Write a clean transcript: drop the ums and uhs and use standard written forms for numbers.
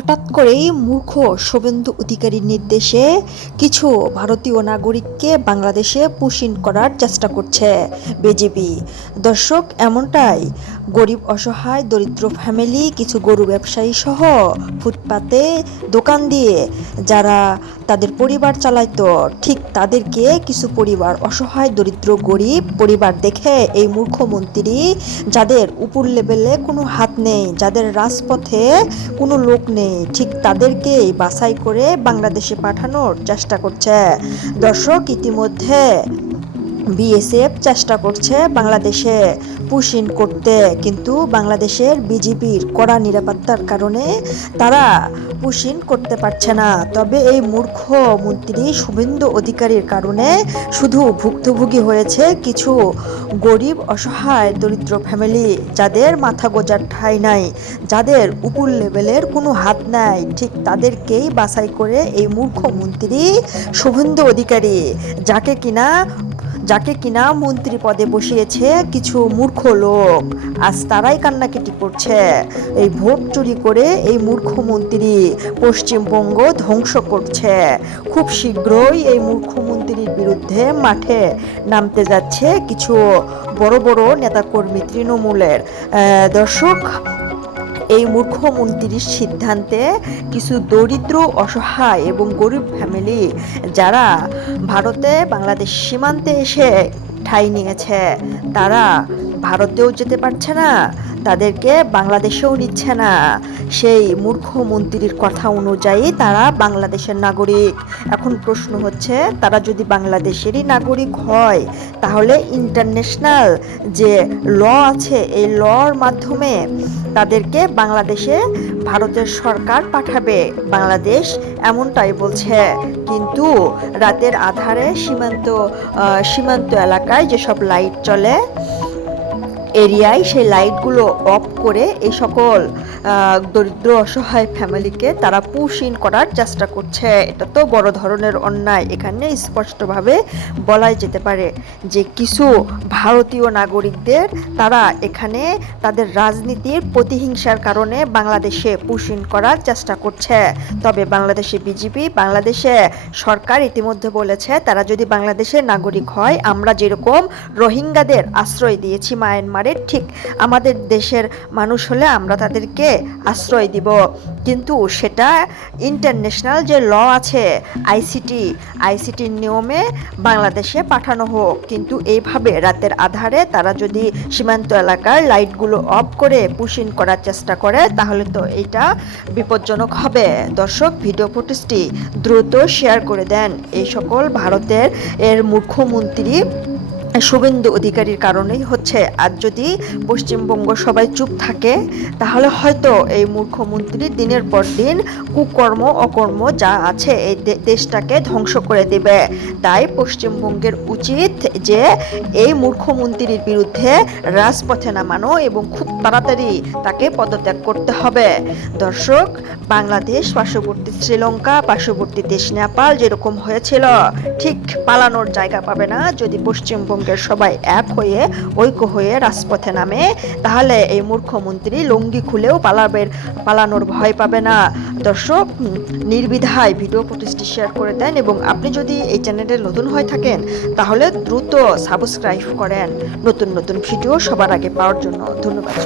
হঠাৎ করেই মূর্খ শুভেন্দু অধিকারীর নির্দেশে কিছু ভারতীয় নাগরিককে বাংলাদেশে পুশিন করার চেষ্টা করছে বিজেপি। দর্শক, এমনটাই গরিব অসহায় দরিদ্র ফ্যামিলি, কিছু গরু ব্যবসায়ী সহ ফুটপাতে দোকান দিয়ে যারা তাদের পরিবার চালাইতো, ঠিক তাদেরকে কিছু পরিবার, অসহায় দরিদ্র গরিব পরিবার দেখে এই মূর্খ মন্ত্রী, যাদের উপর লেভেলে কোনো হাত নেই, যাদের রাজপথে কোনো লোক নেই, ঠিক তাদেরকেই বাছাই করে বাংলাদেশে পাঠানোর চেষ্টা করছে। দর্শক, ইতিমধ্যে বিএসএফ চেষ্টা করছে বাংলাদেশে পুশ ইন করতে, কিন্তু বাংলাদেশের বিজেপির কড়া নিরাপত্তার কারণে তারা পুশ ইন করতে পারছে না। তবে এই মূর্খ মন্ত্রী শুভেন্দু অধিকারীর কারণে শুধু ভুক্তভোগী হয়েছে কিছু গরিব অসহায় দরিদ্র ফ্যামিলি, যাদের মাথা গোজার ঠাঁই নাই, যাদের উপর লেভেলের কোনো হাত নাই, ঠিক তাদেরকেই বাছাই করে এই মূর্খ মন্ত্রী শুভেন্দু অধিকারী, যাকে কিনা মন্ত্রী পদে বসিয়েছে কিছু মূর্খ লোক, আজ তারাই কান্নাকাটি করছে। এই ভোট চুরি করে এই মূর্খ মন্ত্রী পশ্চিমবঙ্গ ধ্বংস করছে। খুব শীঘ্রই এই মূর্খ মন্ত্রীর বিরুদ্ধে মাঠে নামতে যাচ্ছে কিছু বড় বড় নেতাকর্মী তৃণমূলের। দর্শক, এই মূর্খ মন্ত্রীর সিদ্ধান্তে কিছু দরিদ্র অসহায় এবং গরিব ফ্যামিলি, যারা ভারতে বাংলাদেশ সীমান্তে এসে ঠাঁই নিয়েছে, তারা ভারতেও যেতে পারছে না, তাদেরকে বাংলাদেশেও নিচ্ছে না। সেই মূর্খ মন্ত্রীর কথা অনুযায়ী তারা বাংলাদেশের নাগরিক। এখন প্রশ্ন হচ্ছে, তারা যদি বাংলাদেশেরই নাগরিক হয়, তাহলে ইন্টারন্যাশনাল যে ল আছে, এই লর মাধ্যমে তাদেরকে বাংলাদেশে ভারতের সরকার পাঠাবে। বাংলাদেশ এমনটাই বলছে। কিন্তু রাতের আধারে সীমান্ত এলাকায় যেসব লাইট চলে এরিয়ায়, সেই লাইটগুলো অফ করে এই সকল দরিদ্র অসহায় ফ্যামিলিকে তারা পুশ ইন করার চেষ্টা করছে। এটা তো বড় ধরনের অন্যায়। এখানে স্পষ্টভাবে বলাই যেতে পারে যে কিছু ভারতীয় নাগরিকদের তারা এখানে তাদের রাজনীতির প্রতিহিংসার কারণে বাংলাদেশে পুশ ইন করার চেষ্টা করছে। তবে বাংলাদেশে বিজেপি, বাংলাদেশে সরকার ইতিমধ্যে বলেছে, তারা যদি বাংলাদেশের নাগরিক হয়, আমরা যেরকম রোহিঙ্গাদের আশ্রয় দিয়েছি মায়ানমার, ঠিক আমাদের দেশের মানুষ হলে আমরা তাদেরকে আশ্রয় দিব। কিন্তু সেটা ইন্টারন্যাশনাল যে ল আছে, আইসিটির নিয়মে বাংলাদেশে পাঠানো হোক। কিন্তু এইভাবে রাতের আধারে তারা যদি সীমান্ত এলাকার লাইটগুলো অফ করে পুশ ইন করার চেষ্টা করে, তাহলে তো এটা বিপজ্জনক হবে। দর্শক, ভিডিও ফুটেজটি দ্রুত শেয়ার করে দেন। এই সকল ভারতের মূর্খমন্ত্রী শুভেন্দু অধিকারীর কারণেই হচ্ছে। আর যদি পশ্চিমবঙ্গ সবাই চুপ থাকে, তাহলে হয়তো এই মূর্খমন্ত্রী দিনের পর দিন কুকর্ম অকর্ম যা আছে এই দেশটাকে ধ্বংস করে দেবে। তাই পশ্চিমবঙ্গের উচিত যে এই মূর্খমন্ত্রীর বিরুদ্ধে রাজপথে নামানো এবং খুব তাড়াতাড়ি তাকে পদত্যাগ করতে হবে। দর্শক, বাংলাদেশ, পার্শ্ববর্তী শ্রীলঙ্কা, পার্শ্ববর্তী দেশ নেপাল যেরকম হয়েছিল, ঠিক পালানোর জায়গা পাবে না যদি পশ্চিমবঙ্গের সবাই এক হয়ে, ঐক্য হয়ে রাজপথে নামে। তাহলে এই মূর্খমন্ত্রী লুঙ্গি খুলেও পালানোর ভয় পাবে না। দর্শক, নির্দ্বিধায় ভিডিও ফুটেজটি শেয়ার করে দেন এবং আপনি যদি এই চ্যানেলে নতুন হয়ে থাকেন, তাহলে দ্রুত সাবস্ক্রাইব করেন নতুন নতুন ভিডিও সবার আগে পাওয়ার জন্য। ধন্যবাদ।